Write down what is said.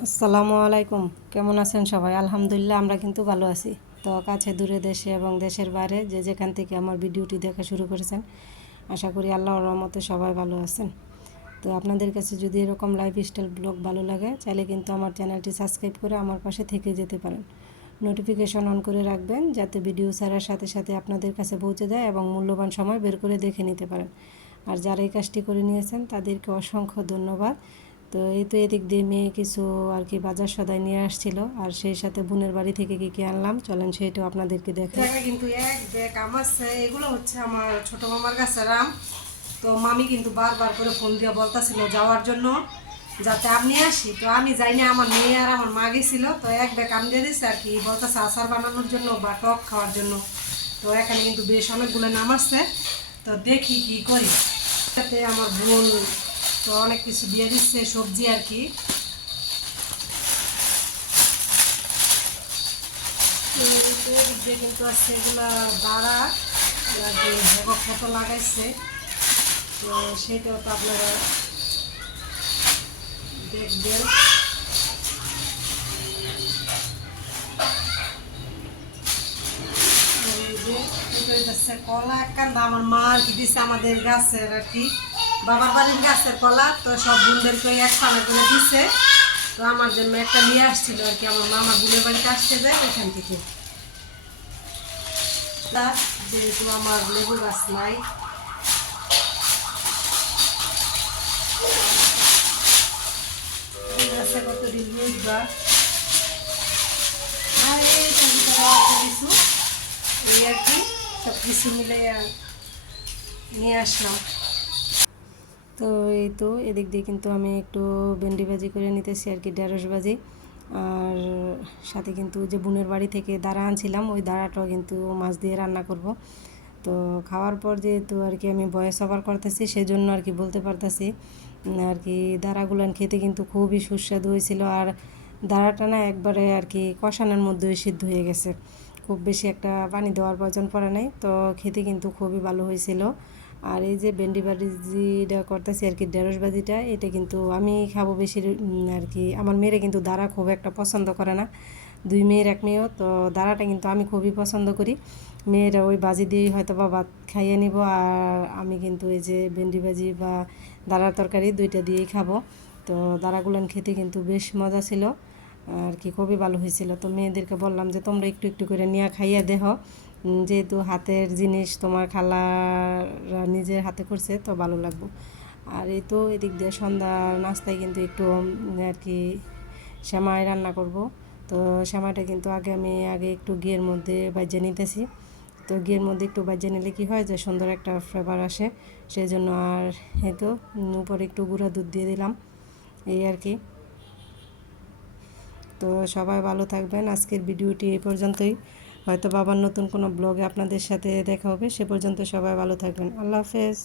আসসালামু আলাইকুম। কেমন আছেন সবাই? আলহামদুলিল্লাহ আমরা কিন্তু ভালো আছি। তো কাছে দূরে দেশে এবং দেশের বাইরে যে যেখান থেকে আমার ভিডিওটি দেখা শুরু করেছেন, আশা করি আল্লাহর রহমতে সবাই ভালো আছেন। তো আপনাদের কাছে যদি এরকম লাইফস্টাইল ব্লগ ভালো লাগে, চাইলে কিন্তু আমার চ্যানেলটি সাবস্ক্রাইব করে আমার পাশে থেকে যেতে পারেন। নোটিফিকেশন অন করে রাখবেন যাতে ভিডিও ছাড়ার সাথে সাথে আপনাদের কাছে পৌঁছে যায় এবং মূল্যবান সময় বের করে দেখে নিতে পারেন। আর যারা এই কাজটি করে নিয়েছেন তাদেরকে অসংখ্য ধন্যবাদ। তো এই তো এদিক দিয়ে মেয়ে কিছু আর কি বাজার সদাই নিয়ে আসছিল, আর সেই সাথে বোনের বাড়ি থেকে কী কী আনলাম চলেন সেইটাও আপনাদেরকে দেখেন। কিন্তু এক ব্যাগ আম আছে, এগুলো হচ্ছে আমার ছোটো মামার গাছের আম। তো মামি কিন্তু বারবার করে ফোন দিয়ে বলতেছিল যাওয়ার জন্য, যাতে আমি নিয়ে আসি। তো আমি যাই না, আমার মেয়ে আর আমার মা গেছিলো। তো এক ব্যাগ আম দিয়ে দিচ্ছে আর কি, বলতেছে আচার বানানোর জন্য বা টক খাওয়ার জন্য। তো এখানে কিন্তু বেশ অনেকগুলো নাম আসছে, তো দেখি কি করি। তাতে আমার বোন তো অনেক কিছু দিয়ে দিচ্ছে, সবজি আর কি। যে কিন্তু আছে এগুলা দাঁড়া ফটো লাগাইছে, তো সেটাও তো আপনারা দেখবেন। কলা এক কান্দা আমার মা আর কি দিচ্ছে আমাদের গাছের আর কি, বাবার বাড়ির গাছের কলা। তো সব বোনদেরকে এক পালা করে দিচ্ছে। তো আমার জন্য একটা নিয়ে আসছিল আর কি, আমার মামা বোনের বাড়িতে আসতে যায় ওইখান থেকে। যেহেতু আমার লেবু গাছ নাই, গাছে কতদিন বুঝবা আর এই কিছু এই আর কি, সব কিছু মিলে নিয়ে আসলাম। তো এই তো এদিক দিয়ে কিন্তু আমি একটু ভেন্ডি ভাজি করে নিতেছি আর কি, ঢেঁড়স ভাজি। আর সাথে কিন্তু যে বোনের বাড়ি থেকে দাঁড়া আনছিলাম, ওই দাঁড়াটাও কিন্তু মাছ দিয়ে রান্না করব। তো খাওয়ার পর যেহেতু আর কি আমি ভয়েস ওভার করতেছি, সেজন্য আর কি বলতে পারতেছি আর কি, দাঁড়াগুলো খেতে কিন্তু খুবই সুস্বাদু হয়েছিল। আর দাঁড়াটা না একবারে আর কি কষানোর মধ্যেই সিদ্ধ হয়ে গেছে, খুব বেশি একটা পানি দেওয়ার প্রয়োজন পড়ে নাই। তো খেতে কিন্তু খুবই ভালো হয়েছিল। আর এই যে ভেন্ডি ভাজিটা করতেছি আর কি, ঢেঁড়স ভাজিটা, এটা কিন্তু আমি খাবো বেশি আর কি। আমার মেয়েরা কিন্তু দাঁড়া খুব একটা পছন্দ করে না, দুই মেয়ের এক মেয়েও। তো দাঁড়াটা কিন্তু আমি খুবই পছন্দ করি। মেয়েরা ওই ভাজি দিয়েই হয়তো বা ভাত খাইয়ে নিব, আর আমি কিন্তু এই যে ভেন্ডি ভাজি বা দাঁড়ার তরকারি দুইটা দিয়েই খাবো। তো দাঁড়াগুলান খেতে কিন্তু বেশ মজা ছিল আর কি, খুবই ভালো হয়েছিল। তো মেয়েদেরকে বললাম যে তোমরা একটু একটু করে নিয়ে খাইয়ে দেখো, যেহেতু হাতের জিনিস তোমার খালারা নিজের হাতে করছে, তো ভালো লাগবে। আর এই তো এদিক দিয়ে সন্ধ্যার নাস্তায় কিন্তু একটু আর কি সেমাই রান্না করব। তো সেমাইটা কিন্তু আমি একটু ঘিয়ের মধ্যে ভাজে নিতেছি। তো ঘিয়ের মধ্যে একটু ভাজে নিলে কি হয় যে সুন্দর একটা ফ্লেভার আসে, সেই জন্য। আর এই তো উপরে একটু গুঁড়া দুধ দিয়ে দিলাম, এই আর কি। তো সবাই ভালো থাকবেন। আজকের ভিডিওটি এই পর্যন্তই, হয়তো আবার নতুন কোনো ব্লগে আপনাদের সাথে দেখা হবে। সে পর্যন্ত সবাই ভালো থাকবেন। আল্লাহ হাফেজ।